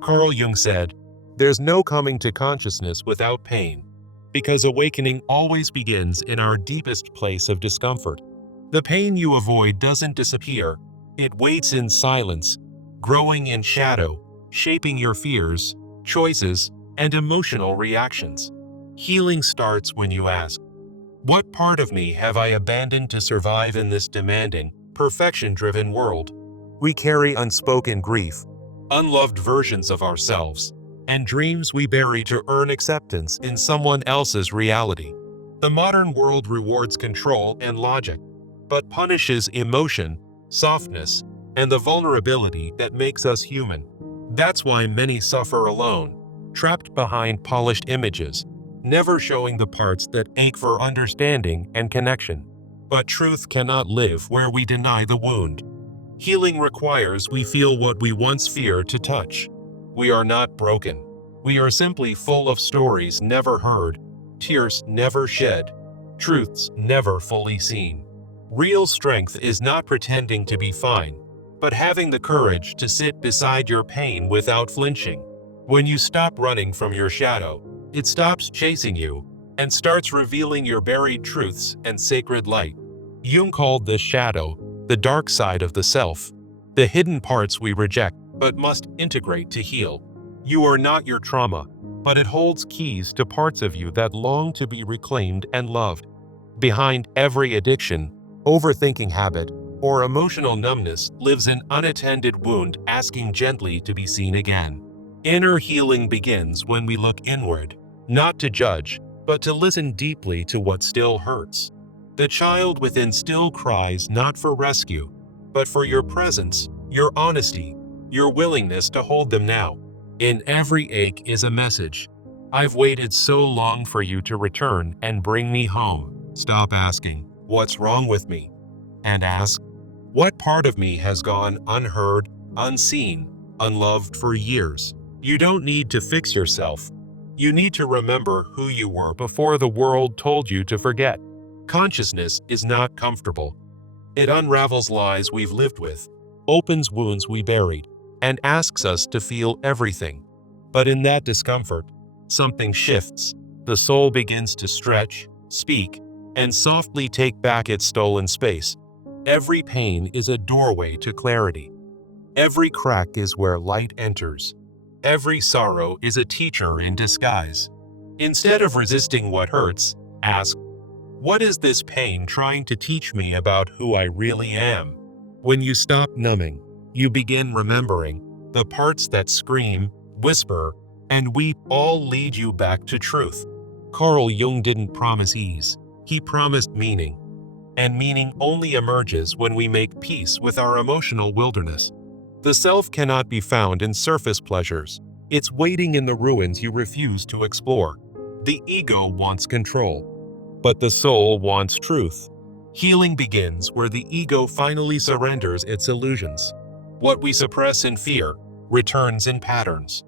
Carl Jung said, "There's no coming to consciousness without pain, because awakening always begins in our deepest place of discomfort. The pain you avoid doesn't disappear. It waits in silence, growing in shadow, shaping your fears, choices, and emotional reactions. Healing starts when you ask, what part of me have I abandoned to survive in this demanding, perfection-driven world? We carry unspoken grief, unloved versions of ourselves, and dreams we bury to earn acceptance in someone else's reality. The modern world rewards control and logic, but punishes emotion, softness, and the vulnerability that makes us human. That's why many suffer alone, trapped behind polished images, never showing the parts that ache for understanding and connection. But truth cannot live where we deny the wound. Healing requires we feel what we once feared to touch. We are not broken. We are simply full of stories never heard, tears never shed, truths never fully seen. Real strength is not pretending to be fine, but having the courage to sit beside your pain without flinching. When you stop running from your shadow, it stops chasing you and starts revealing your buried truths and sacred light. Jung called this shadow the dark side of the self, the hidden parts we reject but must integrate to heal. You are not your trauma, but it holds keys to parts of you that long to be reclaimed and loved. Behind every addiction, overthinking habit, or emotional numbness lives an unattended wound asking gently to be seen again. Inner healing begins when we look inward, not to judge, but to listen deeply to what still hurts. The child within still cries not for rescue, but for your presence, your honesty, your willingness to hold them now. In every ache is a message. I've waited so long for you to return and bring me home. Stop asking, what's wrong with me? And ask, what part of me has gone unheard, unseen, unloved for years? You don't need to fix yourself. You need to remember who you were before the world told you to forget. Consciousness is not comfortable. It unravels lies we've lived with, opens wounds we buried, and asks us to feel everything. But in that discomfort, something shifts. The soul begins to stretch, speak, and softly take back its stolen space. Every pain is a doorway to clarity. Every crack is where light enters. Every sorrow is a teacher in disguise. Instead of resisting what hurts, ask, what is this pain trying to teach me about who I really am? When you stop numbing, you begin remembering. The parts that scream, whisper, and weep all lead you back to truth. Carl Jung didn't promise ease. He promised meaning. And meaning only emerges when we make peace with our emotional wilderness. The self cannot be found in surface pleasures. It's waiting in the ruins you refuse to explore. The ego wants control, but the soul wants truth. Healing begins where the ego finally surrenders its illusions. What we suppress in fear returns in patterns.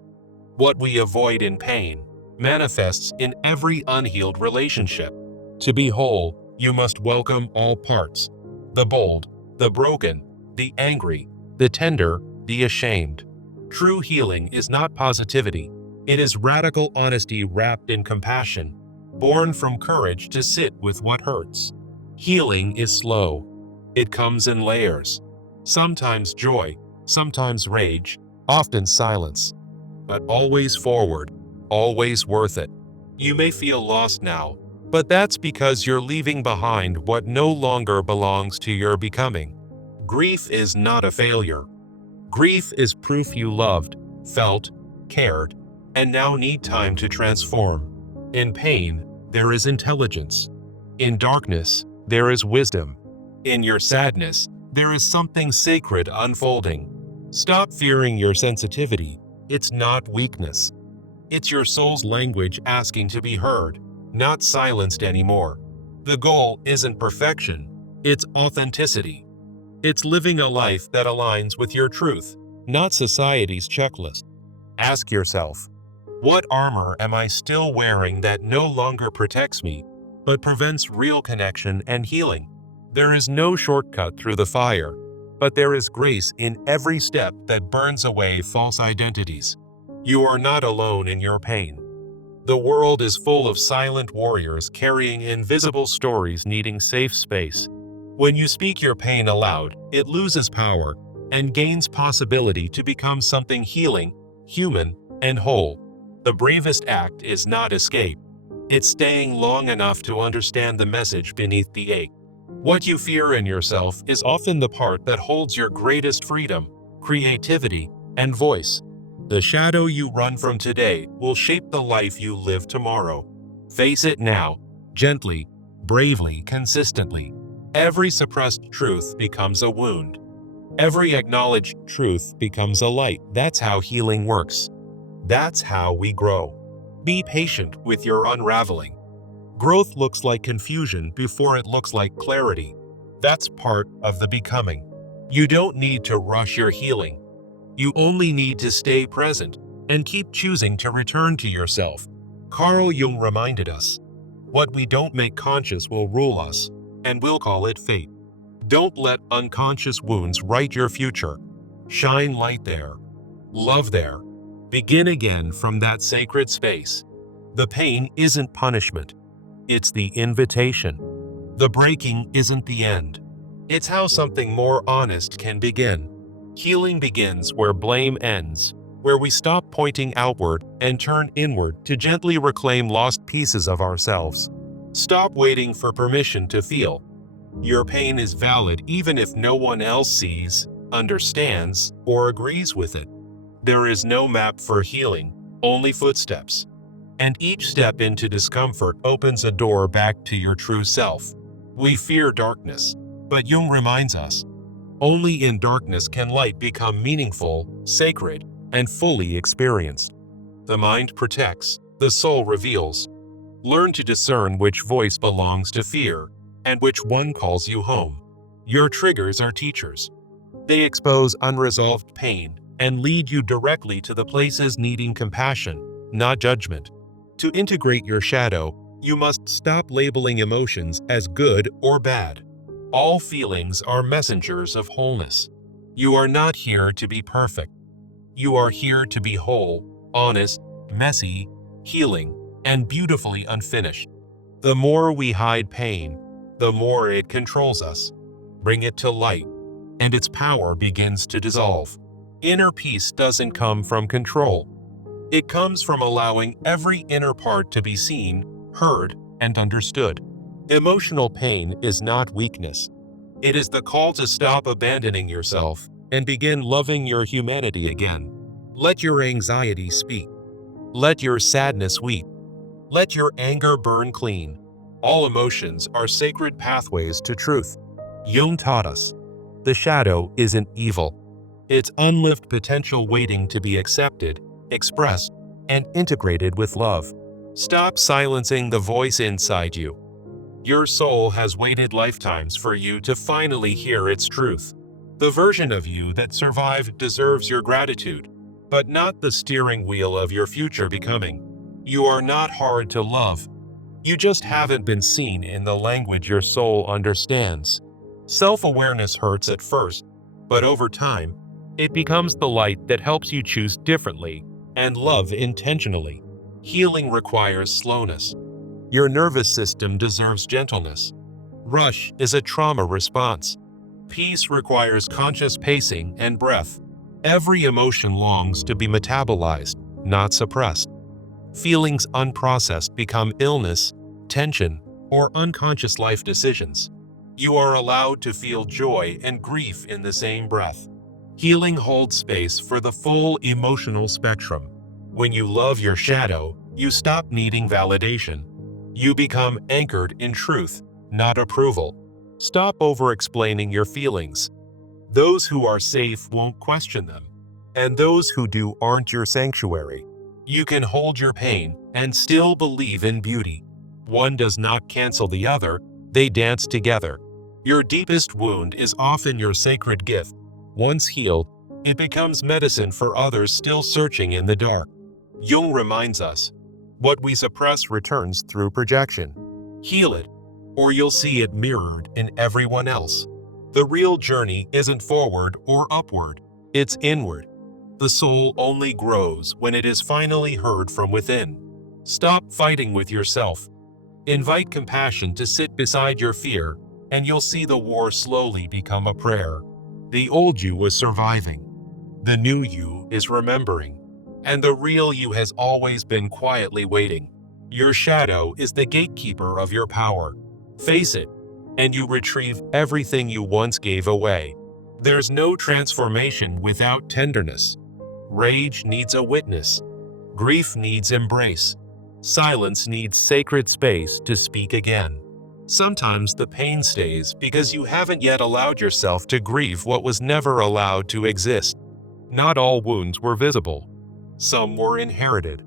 What we avoid in pain manifests in every unhealed relationship. To be whole, you must welcome all parts: the bold, the broken, the angry, the tender, the ashamed. True healing is not positivity. It is radical honesty wrapped in compassion, born from courage to sit with what hurts. Healing is slow. It comes in layers. Sometimes joy, sometimes rage, often silence. But always forward, always worth it. You may feel lost now, but that's because you're leaving behind what no longer belongs to your becoming. Grief is not a failure. Grief is proof you loved, felt, cared, and now need time to transform. In pain, there is intelligence. In darkness, there is wisdom. In your sadness, there is something sacred unfolding. Stop fearing your sensitivity. It's not weakness. It's your soul's language asking to be heard, not silenced anymore. The goal isn't perfection, it's authenticity. It's living a life that aligns with your truth, not society's checklist. Ask yourself, what armor am I still wearing that no longer protects me, but prevents real connection and healing? There is no shortcut through the fire, but there is grace in every step that burns away false identities. You are not alone in your pain. The world is full of silent warriors carrying invisible stories needing safe space. When you speak your pain aloud, it loses power and gains possibility to become something healing, human, and whole. The bravest act is not escape. It's staying long enough to understand the message beneath the ache. What you fear in yourself is often the part that holds your greatest freedom, creativity, and voice. The shadow you run from today will shape the life you live tomorrow. Face it now, gently, bravely, consistently. Every suppressed truth becomes a wound. Every acknowledged truth becomes a light. That's how healing works. That's how we grow. Be patient with your unraveling. Growth looks like confusion before it looks like clarity. That's part of the becoming. You don't need to rush your healing. You only need to stay present and keep choosing to return to yourself. Carl Jung reminded us, what we don't make conscious will rule us, and we'll call it fate. Don't let unconscious wounds write your future. Shine light there. Love there. Begin again from that sacred space. The pain isn't punishment. It's the invitation. The breaking isn't the end. It's how something more honest can begin. Healing begins where blame ends, where we stop pointing outward and turn inward to gently reclaim lost pieces of ourselves. Stop waiting for permission to feel. Your pain is valid even if no one else sees, understands, or agrees with it. There is no map for healing, only footsteps. And each step into discomfort opens a door back to your true self. We fear darkness, but Jung reminds us, only in darkness can light become meaningful, sacred, and fully experienced. The mind protects, the soul reveals. Learn to discern which voice belongs to fear, and which one calls you home. Your triggers are teachers. They expose unresolved pain and lead you directly to the places needing compassion, not judgment. To integrate your shadow, you must stop labeling emotions as good or bad. All feelings are messengers of wholeness. You are not here to be perfect. You are here to be whole, honest, messy, healing, and beautifully unfinished. The more we hide pain, the more it controls us. Bring it to light, and its power begins to dissolve. Inner peace doesn't come from control. It comes from allowing every inner part to be seen, heard, and understood. Emotional pain is not weakness. It is the call to stop abandoning yourself and begin loving your humanity again. Let your anxiety speak. Let your sadness weep. Let your anger burn clean. All emotions are sacred pathways to truth. Jung taught us, the shadow isn't evil. It's unlived potential waiting to be accepted, expressed, and integrated with love. Stop silencing the voice inside you. Your soul has waited lifetimes for you to finally hear its truth. The version of you that survived deserves your gratitude, but not the steering wheel of your future becoming. You are not hard to love. You just haven't been seen in the language your soul understands. Self-awareness hurts at first, but over time, it becomes the light that helps you choose differently and love intentionally. Healing requires slowness. Your nervous system deserves gentleness. Rush is a trauma response. Peace requires conscious pacing and breath. Every emotion longs to be metabolized, not suppressed. Feelings unprocessed become illness, tension, or unconscious life decisions. You are allowed to feel joy and grief in the same breath. Healing holds space for the full emotional spectrum. When you love your shadow, you stop needing validation. You become anchored in truth, not approval. Stop over-explaining your feelings. Those who are safe won't question them, and those who do aren't your sanctuary. You can hold your pain and still believe in beauty. One does not cancel the other, they dance together. Your deepest wound is often your sacred gift. Once healed, it becomes medicine for others still searching in the dark. Jung reminds us, what we suppress returns through projection. Heal it, or you'll see it mirrored in everyone else. The real journey isn't forward or upward, it's inward. The soul only grows when it is finally heard from within. Stop fighting with yourself. Invite compassion to sit beside your fear, and you'll see the war slowly become a prayer. The old you was surviving. The new you is remembering. And the real you has always been quietly waiting. Your shadow is the gatekeeper of your power. Face it, and you retrieve everything you once gave away. There's no transformation without tenderness. Rage needs a witness. Grief needs embrace. Silence needs sacred space to speak again. Sometimes the pain stays because you haven't yet allowed yourself to grieve what was never allowed to exist. Not all wounds were visible. Some were inherited.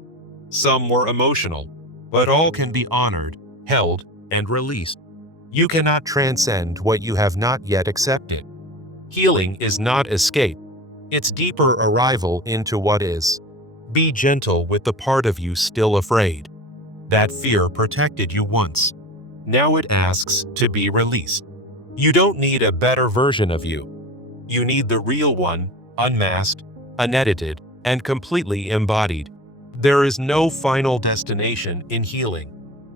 Some were emotional. But all can be honored, held, and released. You cannot transcend what you have not yet accepted. Healing is not escape. It's deeper arrival into what is. Be gentle with the part of you still afraid. That fear protected you once. Now it asks to be released. You don't need a better version of you. You need the real one, unmasked, unedited, and completely embodied. There is no final destination in healing.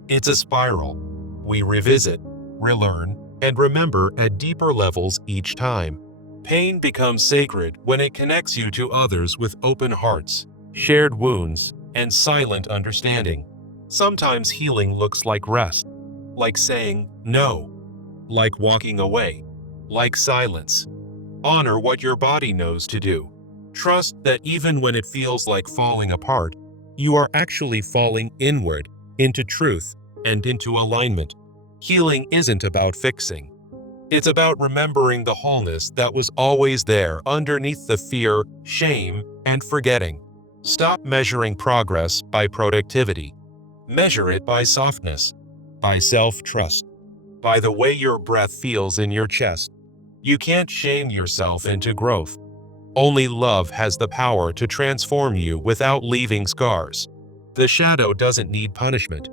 It's a spiral. We revisit, relearn, and remember at deeper levels each time. Pain becomes sacred when it connects you to others with open hearts, shared wounds, and silent understanding. Sometimes healing looks like rest, like saying no, like walking away, like silence. Honor what your body knows to do. Trust that even when it feels like falling apart, you are actually falling inward, into truth, and into alignment. Healing isn't about fixing. It's about remembering the wholeness that was always there underneath the fear, shame, and forgetting. Stop measuring progress by productivity. Measure it by softness, by self-trust, by the way your breath feels in your chest. You can't shame yourself into growth. Only love has the power to transform you without leaving scars. The shadow doesn't need punishment.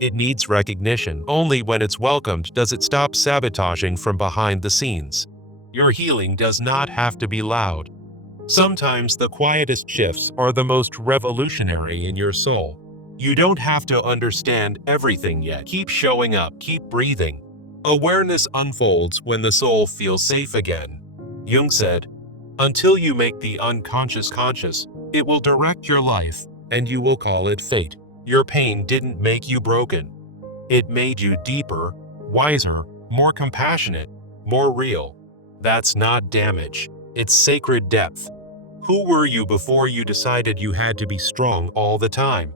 It needs recognition. Only when it's welcomed does it stop sabotaging from behind the scenes. Your healing does not have to be loud. Sometimes the quietest shifts are the most revolutionary in your soul. You don't have to understand everything yet. Keep showing up, keep breathing. Awareness unfolds when the soul feels safe again. Jung said, "Until you make the unconscious conscious, it will direct your life, and you will call it fate." Your pain didn't make you broken. It made you deeper, wiser, more compassionate, more real. That's not damage. It's sacred depth. Who were you before you decided you had to be strong all the time?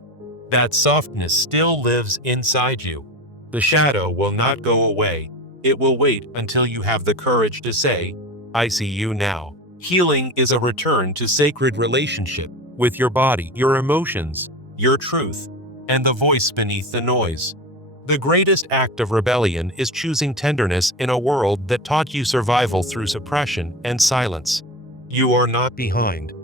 That softness still lives inside you. The shadow will not go away. It will wait until you have the courage to say, "I see you now." Healing is a return to sacred relationship with your body, your emotions, your truth, and the voice beneath the noise. The greatest act of rebellion is choosing tenderness in a world that taught you survival through suppression and silence. You are not behind.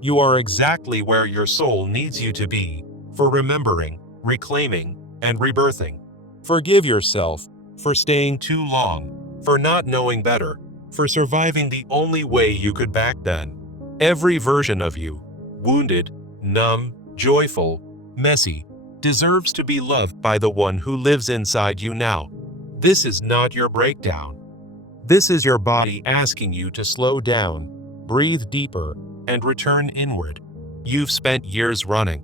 You are exactly where your soul needs you to be, for remembering, reclaiming, and rebirthing. Forgive yourself for staying too long, for not knowing better, for surviving the only way you could back then. Every version of you, wounded, numb, joyful, messy, deserves to be loved by the one who lives inside you now. This is not your breakdown. This is your body asking you to slow down, breathe deeper, and return inward. You've spent years running.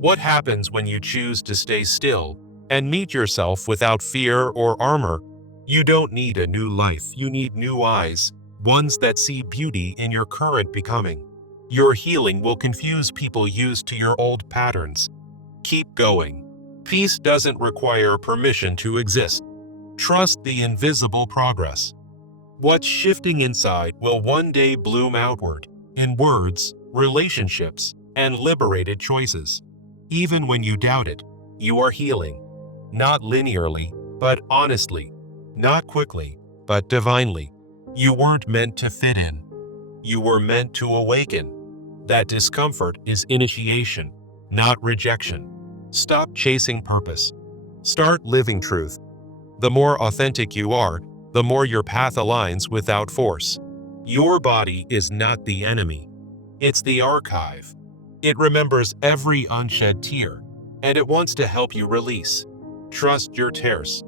What happens when you choose to stay still and meet yourself without fear or armor? You don't need a new life, you need new eyes, ones that see beauty in your current becoming. Your healing will confuse people used to your old patterns. Keep going. Peace doesn't require permission to exist. Trust the invisible progress. What's shifting inside will one day bloom outward, in words, relationships, and liberated choices. Even when you doubt it, you are healing. Not linearly, but honestly. Not quickly, but divinely. You weren't meant to fit in. You were meant to awaken. That discomfort is initiation, not rejection. Stop chasing purpose. Start living truth. The more authentic you are, the more your path aligns without force. Your body is not the enemy. It's the archive. It remembers every unshed tear, and it wants to help you release. Trust your tears.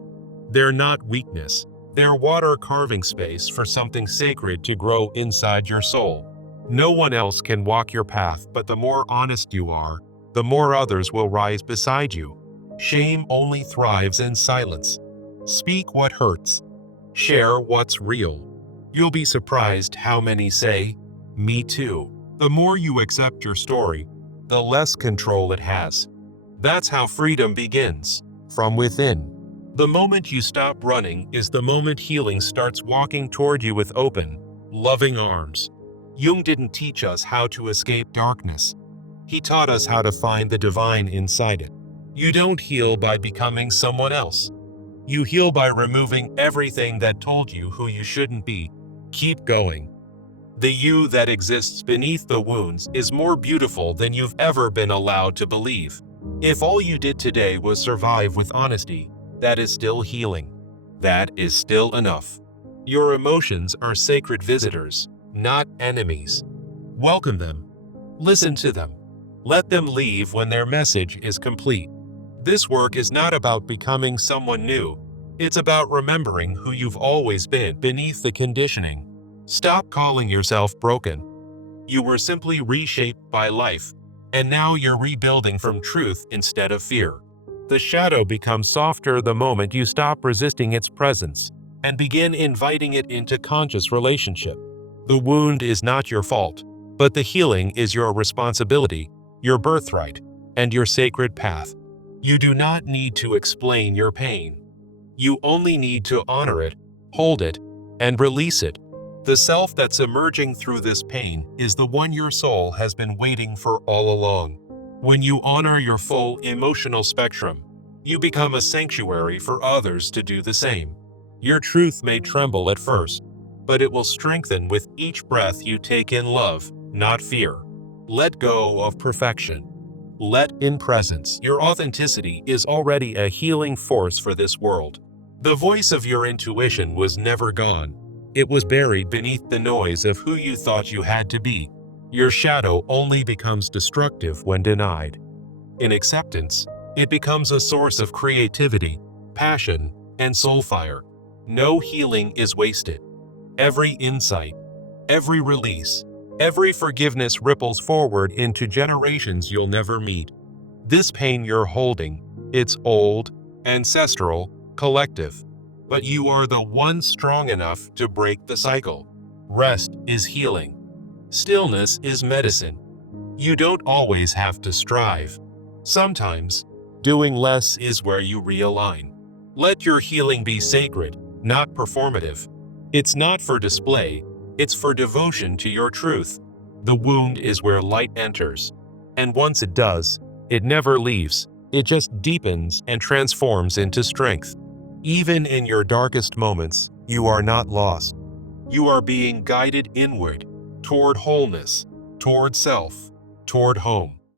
They're not weakness. They're water carving space for something sacred to grow inside your soul. No one else can walk your path, but the more honest you are, the more others will rise beside you. Shame only thrives in silence. Speak what hurts. Share what's real. You'll be surprised how many say, "Me too." The more you accept your story, the less control it has. That's how freedom begins, from within. The moment you stop running is the moment healing starts walking toward you with open, loving arms. Jung didn't teach us how to escape darkness. He taught us how to find the divine inside it. You don't heal by becoming someone else. You heal by removing everything that told you who you shouldn't be. Keep going. The you that exists beneath the wounds is more beautiful than you've ever been allowed to believe. If all you did today was survive with honesty, that is still healing. That is still enough. Your emotions are sacred visitors, not enemies. Welcome them. Listen to them. Let them leave when their message is complete. This work is not about becoming someone new. It's about remembering who you've always been beneath the conditioning. Stop calling yourself broken. You were simply reshaped by life, and now you're rebuilding from truth instead of fear. The shadow becomes softer the moment you stop resisting its presence and begin inviting it into conscious relationship. The wound is not your fault, but the healing is your responsibility, your birthright, and your sacred path. You do not need to explain your pain. You only need to honor it, hold it, and release it. The self that's emerging through this pain is the one your soul has been waiting for all along. When you honor your full emotional spectrum, you become a sanctuary for others to do the same. Your truth may tremble at first, but it will strengthen with each breath you take in love, not fear. Let go of perfection. Let in presence. Your authenticity is already a healing force for this world. The voice of your intuition was never gone. It was buried beneath the noise of who you thought you had to be. Your shadow only becomes destructive when denied. In acceptance, it becomes a source of creativity, passion, and soul fire. No healing is wasted. Every insight, every release, every forgiveness ripples forward into generations you'll never meet. This pain you're holding, it's old, ancestral, collective. But you are the one strong enough to break the cycle. Rest is healing. Stillness is medicine. You don't always have to strive. Sometimes, doing less is where you realign. Let your healing be sacred, not performative. It's not for display, it's for devotion to your truth. The wound is where light enters, and once it does, it never leaves. It just deepens and transforms into strength. Even in your darkest moments, you are not lost. You are being guided inward, toward wholeness, toward self, toward home.